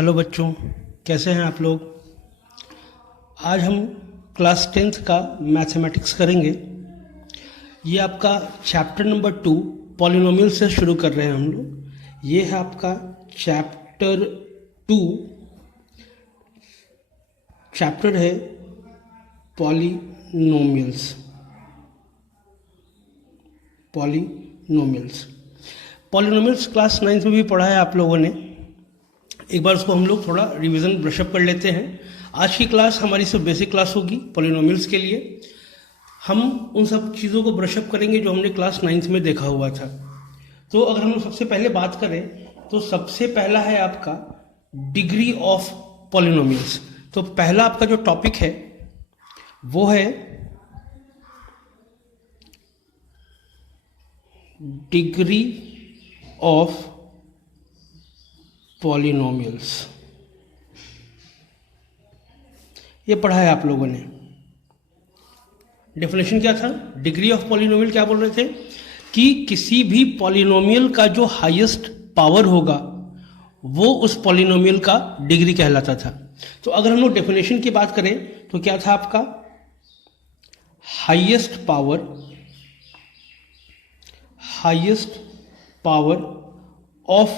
Hello बच्चों, कैसे हैं आप लोग। आज हम क्लास 10th का मैथमेटिक्स करेंगे। ये आपका चैप्टर नंबर 2 पॉलिनोमियल से शुरू कर रहे हैं हम लोग। ये है आपका चैप्टर 2, चैप्टर है पॉलिनोमियल्स। पॉलिनोमियल्स क्लास 9th में भी पढ़ा है आप लोगों ने। एक बार उसको हम लोग थोड़ा रिवीजन ब्रशअप कर लेते हैं। आज की क्लास हमारी सब बेसिक क्लास होगी पॉलिनोमियल्स के लिए। हम उन सब चीज़ों को ब्रशअप करेंगे जो हमने क्लास 9th में देखा हुआ था। तो अगर हम लोग सबसे पहले बात करें तो सबसे पहला है आपका डिग्री ऑफ पॉलिनोमियल्स। तो पहला आपका जो टॉपिक है वो है डिग्री ऑफ पॉलिनोमियल्स। ये पढ़ा है आप लोगों ने। डेफिनेशन क्या था? डिग्री ऑफ पॉलिनोमियल क्या बोल रहे थे कि किसी भी पॉलिनोमियल का जो हाईएस्ट पावर होगा वो उस पॉलिनोमियल का डिग्री कहलाता था। तो अगर हम लोग डेफिनेशन की बात करें तो क्या था आपका? Highest power of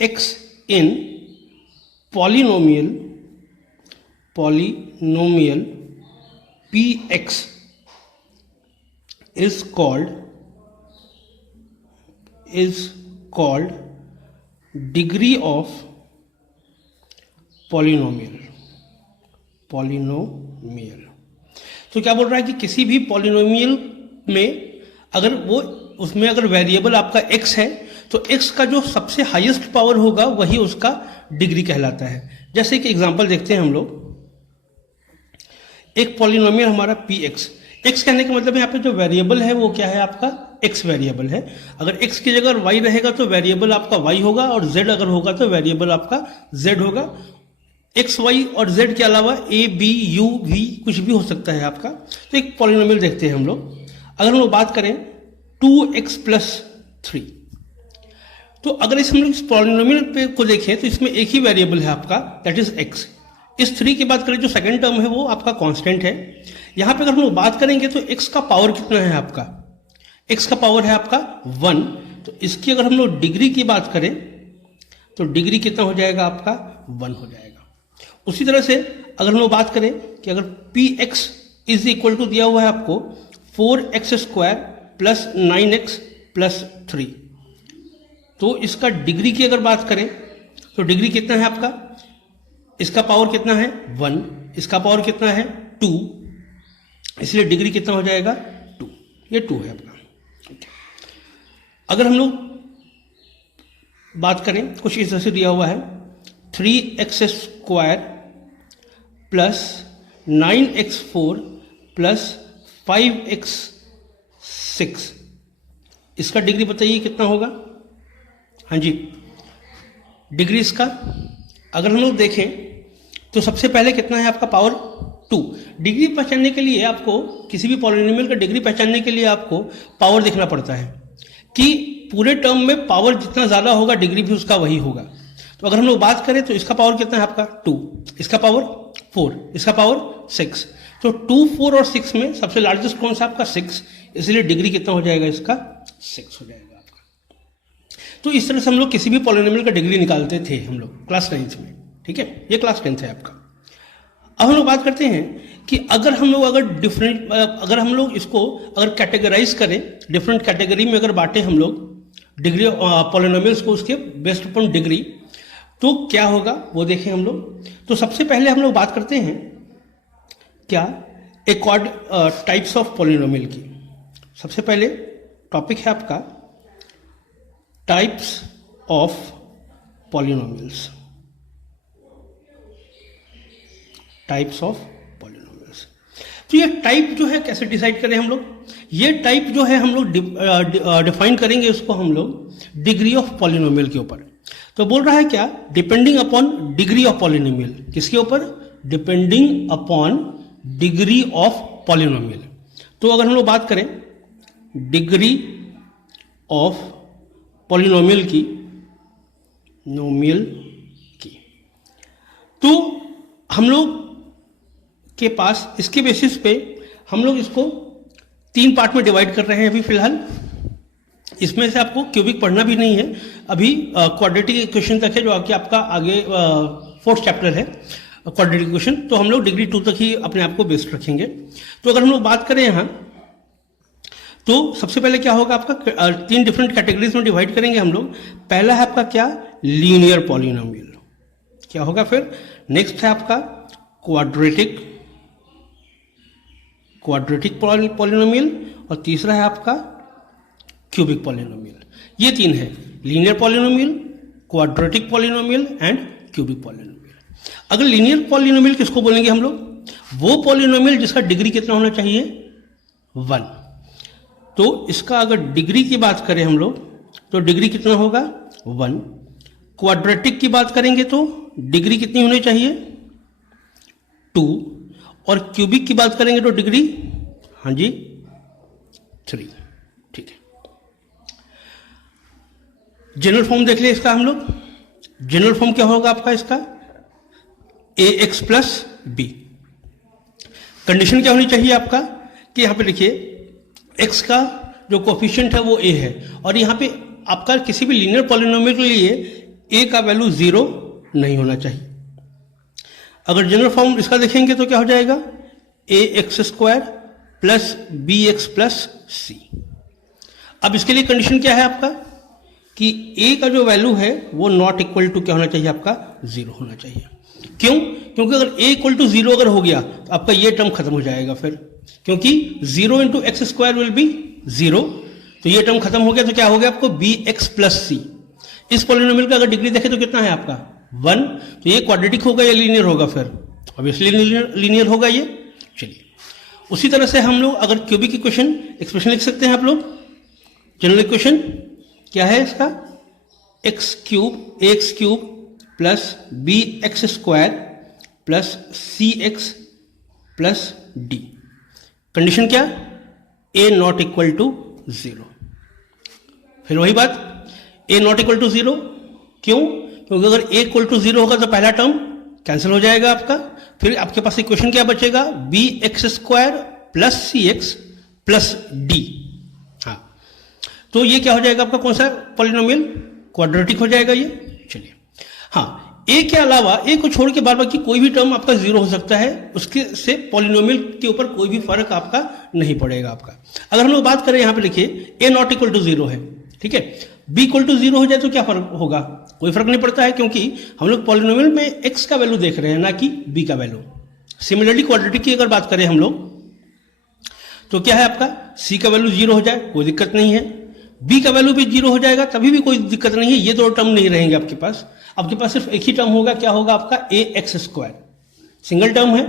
x in polynomial px is called degree of polynomial। तो क्या बोल रहा है कि किसी भी पॉलिनोमियल में अगर वो उसमें अगर वेरिएबल आपका x है तो x का जो सबसे हाईएस्ट पावर होगा वही उसका डिग्री कहलाता है। जैसे कि एग्जांपल देखते हैं हम लोग। एक पॉलिनोमियल हमारा px, x कहने का मतलब यहाँ पे जो वेरिएबल है वो क्या है आपका? x वेरिएबल है। अगर x की जगह y रहेगा तो वेरिएबल आपका y होगा, और z अगर होगा तो वेरिएबल आपका z होगा। x, y और z के अलावा a, b, u, v कुछ भी हो सकता है आपका। तो एक पॉलिनोमियल देखते हैं हम लोग। अगर हम लोग बात करें 2x + 3, तो अगर इस हम लोग इस पॉलिनोमियल पे को देखें तो इसमें एक ही वेरिएबल है आपका, दैट इज x। इस 3 की बात करें जो सेकंड टर्म है वो आपका कांस्टेंट है। यहां पे अगर हम लोग बात करेंगे तो x का पावर कितना है आपका? x का पावर है आपका 1। तो इसकी अगर हम लोग डिग्री की बात करें तो डिग्री कितना हो जाएगा आपका? 1 हो जाएगा। उसी तरह से अगर हम लोग बात करें कि अगर px इज इक्वल टू दिया हुआ है आपको 4x² + 9x + 3, तो इसका डिग्री की अगर बात करें तो डिग्री कितना है आपका? इसका पावर कितना है? 1। इसका पावर कितना है? 2। इसलिए डिग्री कितना हो जाएगा? 2। ये 2 है आपका। अगर हम लोग बात करें कुछ इस तरह से दिया हुआ है 3x² + 9x4 + 5x6, इसका डिग्री बताइए कितना होगा? हाँ जी, डिग्री इसका अगर हम लोग देखें तो सबसे पहले कितना है आपका? पावर 2। डिग्री पहचानने के लिए आपको, किसी भी पॉलिनोमियल का डिग्री पहचानने के लिए आपको पावर देखना पड़ता है कि पूरे टर्म में पावर जितना ज़्यादा होगा डिग्री भी उसका वही होगा। तो अगर हम लोग बात करें तो इसका पावर कितना है आपका? 2। इसका पावर 4। इसका पावर 6। तो 2, 4 और 6 में सबसे लार्जेस्ट कौन सा आपका? 6। इसलिए डिग्री कितना हो जाएगा इसका? 6 हो जाएगा आपका। तो इस तरह से हम लोग किसी भी पॉलिनोमियल का डिग्री निकालते थे हम लोग क्लास 9th में। ठीक है, ये क्लास 10th है आपका। अब हम लोग बात करते हैं कि अगर हम लोग अगर हम लोग इसको अगर कैटेगराइज करें, डिफरेंट कैटेगरी में अगर बांटे हम लोग डिग्री पॉलिनोमियल्स को उसके बेस्ड अपॉन डिग्री, तो क्या होगा वो देखें हम लोग। तो सबसे पहले हम लोग बात करते हैं क्या? टाइप्स ऑफ पॉलिनोमियल की। सबसे पहले टॉपिक है आपका types of polynomials. Types of polynomials. तो ये टाइप जो है कैसे डिसाइड करें हम लोग? ये टाइप जो है हम लोग डिफाइन करेंगे उसको हम लोग डिग्री ऑफ पॉलिनोमियल के ऊपर। तो बोल रहा है क्या? Depending upon degree of polynomial. किसके ऊपर? Depending upon degree of polynomial. तो अगर हम लोग बात करें डिग्री ऑफ पॉलिनोमियल की, तो हम लोग के पास इसके बेसिस पे हम लोग इसको 3 पार्ट में डिवाइड कर रहे हैं अभी फिलहाल। इसमें से आपको क्यूबिक पढ़ना भी नहीं है, अभी क्वाड्रेटिक इक्वेशन तक है जो कि आपका आगे 4th चैप्टर है क्वाड्रेटिक इक्वेशन। तो हम लोग डिग्री 2 तक ही अपने आप को बेस्ड रखेंगे। तो अगर हम लोग बात करें यहाँ, तो सबसे पहले क्या होगा आपका 3 डिफरेंट कैटेगरीज में डिवाइड करेंगे हम लोग। पहला है आपका क्या, लीनियर पॉलिनोमियल, क्या होगा फिर नेक्स्ट है आपका क्वाड्रेटिक पॉलिनोमियल, और तीसरा है आपका क्यूबिक पॉलिनोमियल। ये 3 है, linear polynomial, quadratic polynomial and cubic polynomial. अगर लीनियर पॉलिनोमियल किसको बोलेंगे हम लोग, वो पॉलिनोमियल जिसका डिग्री कितना होना चाहिए, 1। तो इसका अगर डिग्री की बात करें हम लोग तो डिग्री कितना होगा, 1। क्वाड्रेटिक की बात करेंगे तो डिग्री कितनी होनी चाहिए, 2। और क्यूबिक की बात करेंगे तो डिग्री, हाँ जी, 3। ठीक है, जनरल फॉर्म देख ले इसका हम लोग। जनरल फॉर्म क्या होगा आपका इसका, ax प्लस बी। कंडीशन क्या होनी चाहिए आपका कि यहां पे देखिए x का जो कोफिशिएंट है वो a है, और यहां पे आपका किसी भी लीनियर पॉलिनोमियल के लिए a का वैल्यू 0 नहीं होना चाहिए। अगर जनरल फॉर्म इसका देखेंगे तो क्या हो जाएगा, ax² plus bx plus c। अब इसके लिए कंडीशन क्या है आपका कि a का जो वैल्यू है वो नॉट इक्वल टू क्या होना चाहिए आपका, 0 होना चाहिए। क्यों, क्योंकि अगर a इक्वल टू 0 अगर हो गया तो आपका ये टर्म खत्म हो जाएगा फिर, क्योंकि 0 into x square will be 0, तो ये टर्म खत्म हो गया। तो क्या हो गया आपको, bx प्लस c। इस पॉलिनोमियल का अगर डिग्री देखें तो कितना है आपका, 1। तो ये क्वाड्रेटिक होगा या लीनियर होगा, फिर ऑब्वियसली लीनियर होगा ये। चलिए, उसी तरह से हम लोग अगर क्यूबिक इक्वेशन एक्सप्रेशन लिख सकते हैं आप लोग। जनरल इक्वेशन क्या है इसका, ax cube plus bx² plus cx plus d। Condition क्या, a नॉट इक्वल टू 0। फिर वही बात, a नॉट इक्वल टू 0, क्यों, क्योंकि अगर a इक्वल टू 0 होगा तो पहला टर्म कैंसिल हो जाएगा आपका। फिर आपके पास इक्वेशन क्या बचेगा, bx² plus cx plus d। हाँ, तो ये क्या हो जाएगा आपका, कौन सा पॉलिनोमियल, क्वाड्रेटिक हो जाएगा ये। चलिए, हाँ, a के अलावा a को छोड़ के बार बाकी कोई भी टर्म आपका 0 हो सकता है, उसके से पॉलिनोमियल के ऊपर कोई भी फर्क आपका नहीं पड़ेगा आपका। अगर हम लोग बात करें यहाँ पे लिखिए a नॉट इक्वल टू 0 है, ठीक है, b इक्वल टू 0 हो जाए तो क्या फर्क होगा, कोई फर्क नहीं पड़ता है, क्योंकि हम लोग पॉलिनोमियल में x का वैल्यू देख रहे हैं ना कि b का वैल्यू। सिमिलरली क्वाड्रेटिक की अगर बात करें हम लोग तो क्या है आपका, c का वैल्यू 0 हो जाए कोई दिक्कत नहीं है, b का वैल्यू भी 0 हो जाएगा तभी भी कोई दिक्कत नहीं है, ये दो टर्म नहीं रहेंगे आपके पास। आपके पास सिर्फ एक ही टर्म होगा, क्या होगा आपका, ax²। सिंगल टर्म है,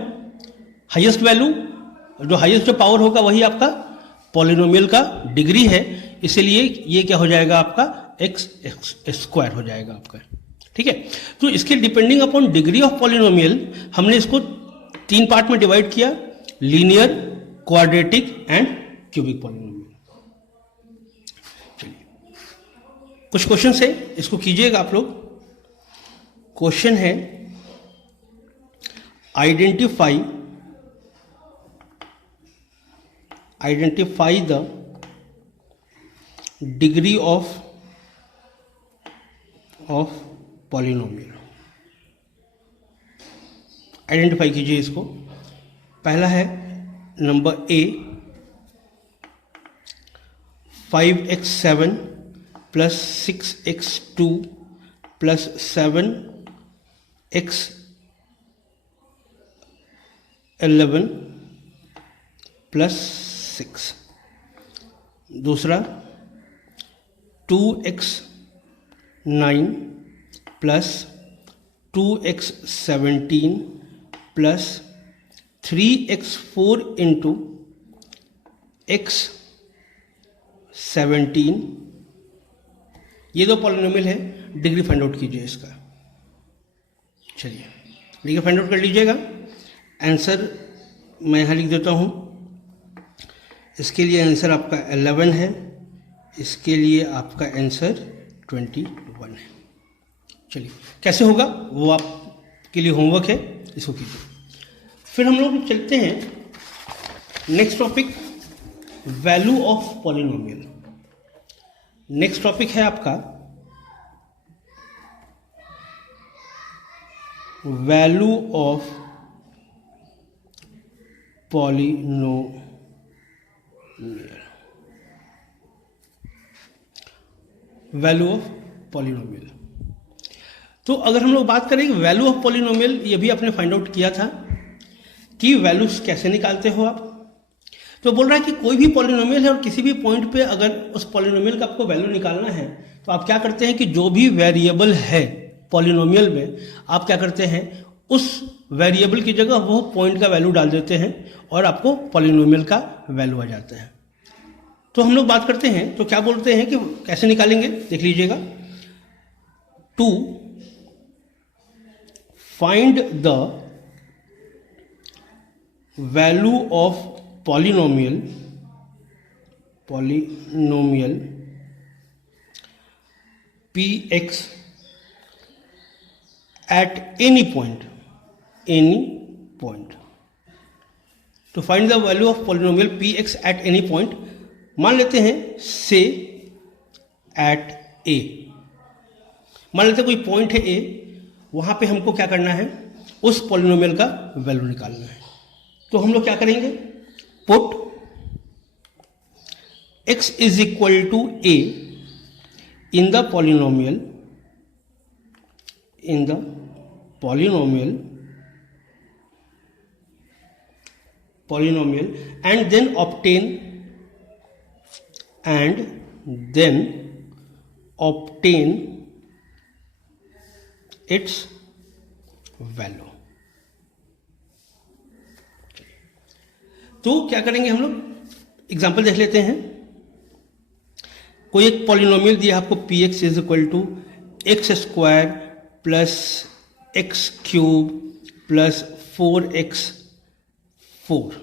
हाईएस्ट वैल्यू, जो हाईएस्ट जो पावर होगा वही आपका पॉलिनोमियल का डिग्री है, इसलिए ये क्या हो जाएगा आपका, x² हो जाएगा आपका। ठीक है, तो इसके depending upon degree of polynomial हमने इसको 3 पार्ट में डिवाइड किया, linear, quadratic and cubic polynomial. चलिए, कुछ क्वेश्चन है, इसको कीजिएगा आप लोग। क्वेश्चन है, identify the degree of polynomial. Identify कीजिए इसको। पहला है number A, 5x7 plus 6x2 plus 7x11 plus 6। दूसरा 2x9 plus 2x17 plus 3x4 into x17। ये दो पॉलिनोमियल है, डिग्री फाइंड आउट कीजिए इसका। चलिए, डिग्री फाइंड आउट कर लीजिएगा। आंसर मैं यहाँ लिख देता हूँ। इसके लिए आंसर आपका 11 है, इसके लिए आपका आंसर 21 है। चलिए, कैसे होगा वो आप के लिए होमवर्क है, इसको कीजिए। फिर हम लोग चलते हैं next topic, value of polynomial. Next topic है आपका value of polynomial. Value of polynomial. तो अगर हम लोग बात करें वैल्यू ऑफ पॉलिनोमियल, ये भी आपने फाइंड आउट किया था कि वैल्यूज कैसे निकालते हो आप। तो बोल रहा है कि कोई भी पॉलिनोमियल है और किसी भी पॉइंट पे अगर उस पॉलिनोमियल का आपको वैल्यू निकालना है तो आप क्या करते हैं कि जो भी वेरिएबल है पॉलिनोमियल में, आप क्या करते हैं उस वेरिएबल की जगह वो पॉइंट का वैल्यू डाल देते हैं और आपको पॉलिनोमियल का वैल्यू आ जाता है। तो हम लोग बात करते हैं, तो क्या बोलते हैं कि कैसे निकालेंगे, देख लीजिएगा। To find the value of polynomial px at any point, to find the value of polynomial px at any point, मान लेते हैं से at a, मान लेते हैं कोई पॉइंट है a, वहां पे हमको क्या करना है, उस पॉलिनोमियल का वैल्यू निकालना है। तो हम लोग क्या करेंगे, put x is equal to a in the polynomial and then obtain its value। तो क्या करेंगे हम लोग, एग्जाम्पल देख लेते हैं। कोई एक पॉलिनोमियल दिया आपको px is equal to x square plus x cube plus 4x4।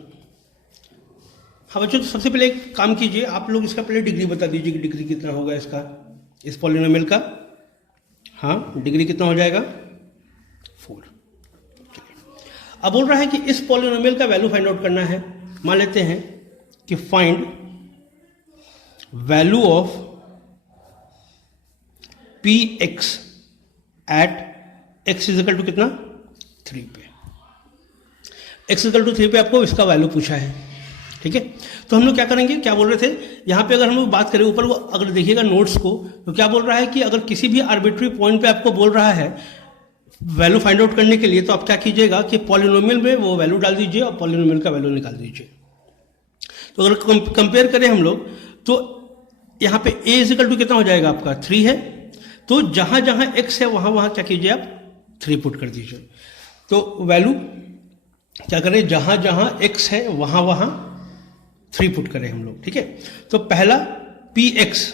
हाँ बच्चों, तो सबसे पहले एक काम कीजिए, आप लोग इसका पहले डिग्री बता दीजिए कि डिग्री कितना होगा इसका, इस पॉलिनोमियल का। हाँ, डिग्री कितना हो जाएगा, 4। अब बोल रहा है कि इस पॉलिनोमियल का वैल्यू फाइंड आउट करना है। मान लेते हैं कि find value of px at x is equal to कितना, 3 पे। x इक्वल टू 3 पे आपको इसका वैल्यू पूछा है, ठीक है। तो हम लोग क्या करेंगे, क्या बोल रहे थे यहां पे, अगर हम लोग बात करें ऊपर वो अगर देखिएगा नोट्स को, तो क्या बोल रहा है कि अगर किसी भी आर्बिट्री पॉइंट पे आपको बोल रहा है वैल्यू फाइंड आउट करने के लिए, तो आप क्या कीजिएगा कि पॉलिनोमियल में वो वैल्यू डाल दीजिए और पॉलिनोमियल का वैल्यू निकाल दीजिए। तो अगर कंपेयर करें हम लोग, तो यहाँ पे a इज इक्वल टू कितना हो जाएगा आपका, 3 है। तो जहां जहां x है वहां वहां क्या कीजिए आप 3 पुट कर दीजिए। तो वैल्यू क्या करें, जहां जहां x है वहां वहां 3 पुट करें हम लोग, ठीक है। तो पहला px,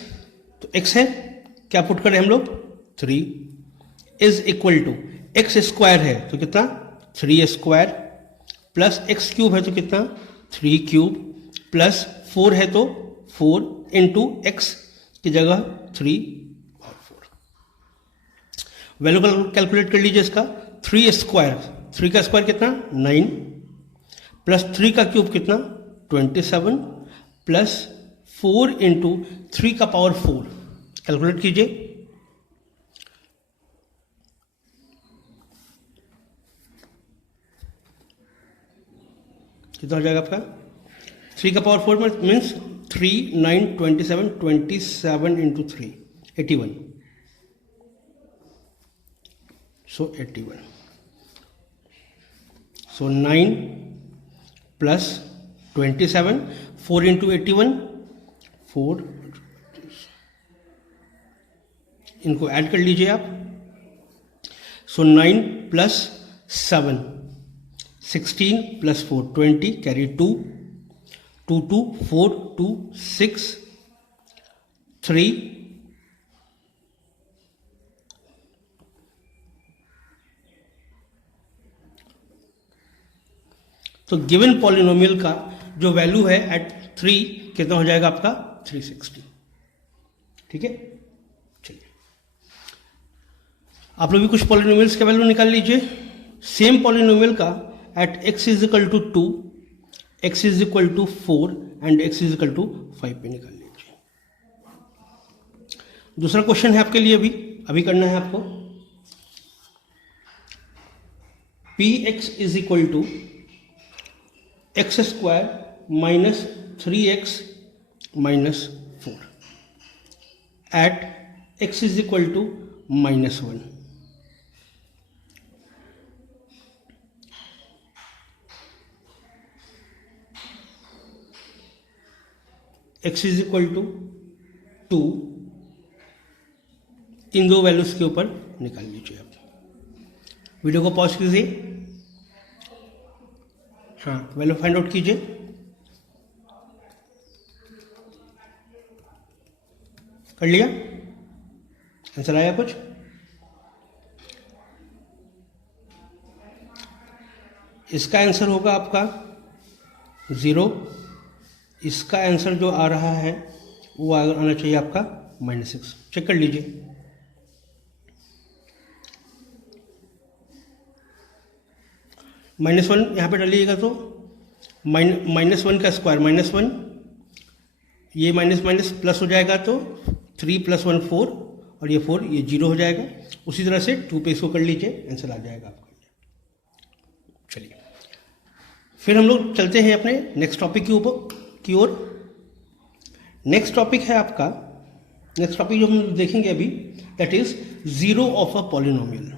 तो x है, क्या पुट करें हम लोग, 3 is equal to x square है तो कितना, 3 स्क्वायर प्लस एक्स क्यूब है तो कितना, 3 क्यूब प्लस 4 है तो 4 इंटू एक्स की जगह 3 और 4। वैल्यू कैलकुलेट कर लीजिए इसका। 3 स्क्वायर, 3 का स्क्वायर कितना, 9 प्लस 3 का क्यूब कितना, 27 प्लस 4 इंटू 3 का पावर 4, कैलकुलेट कीजिए। कितना हो जाएगा आपका, 3 का पावर 4 मीन्स 3 9 27 27 इंटू 3 81, सो 81, सो 9 प्लस 27 4 इंटू 81 4, इनको ऐड कर लीजिए आप। सो 9 प्लस 7 16 प्लस 4 20, कैरी 2 2 2 4 2 6 3 तो गिवन पॉलिनोमियल का जो वैल्यू है एट 3 कितना हो जाएगा आपका, 360, ठीक है। चलिए आप लोग भी कुछ पॉलिनोमियल्स का वैल्यू निकाल लीजिए। सेम पॉलिनोमियल का at x is equal to 2, x is equal to 4 and x is equal to 5 पे निकाल लीजिए। दूसरा क्वेश्चन है आपके लिए, अभी करना है आपको। px is equal to x square minus 3x minus 4 at x is equal to -1। x is equal to 2, इन दो वैल्यूज के ऊपर निकाल लीजिए आप। वीडियो को पॉज कीजिए, हाँ वैल्यू फाइंड आउट कीजिए। कर लिया? आंसर आया कुछ? इसका आंसर होगा आपका 0, इसका आंसर जो आ रहा है वो आना चाहिए आपका -6। चेक कर लीजिए। -1 यहाँ पे डालिएगा तो -1 का स्क्वायर -1, ये माइनस माइनस प्लस हो जाएगा तो 3 + 1 4, और ये 4 ये 0 हो जाएगा। उसी तरह से 2 पे इसको कर लीजिए, आंसर आ जाएगा आपका। चलिए फिर हम लोग चलते हैं अपने नेक्स्ट टॉपिक की ओर। नेक्स्ट टॉपिक है आपका, नेक्स्ट टॉपिक जो हम देखेंगे अभी, that is zero of a polynomial.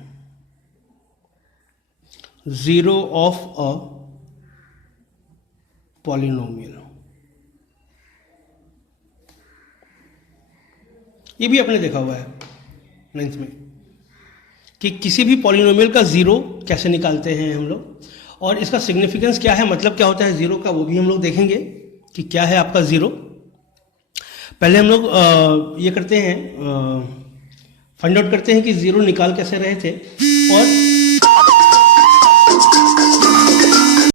Zero of a polynomial, ये भी आपने देखा हुआ है 9th में कि किसी भी पॉलिनोमियल का जीरो कैसे निकालते हैं हम लोग, और इसका सिग्निफिकेंस क्या है, मतलब क्या होता है जीरो का, वो भी हम लोग देखेंगे कि क्या है आपका जीरो। पहले हम लोग ये करते हैं, फाइंड आउट करते हैं कि जीरो निकाल कैसे रहे थे, और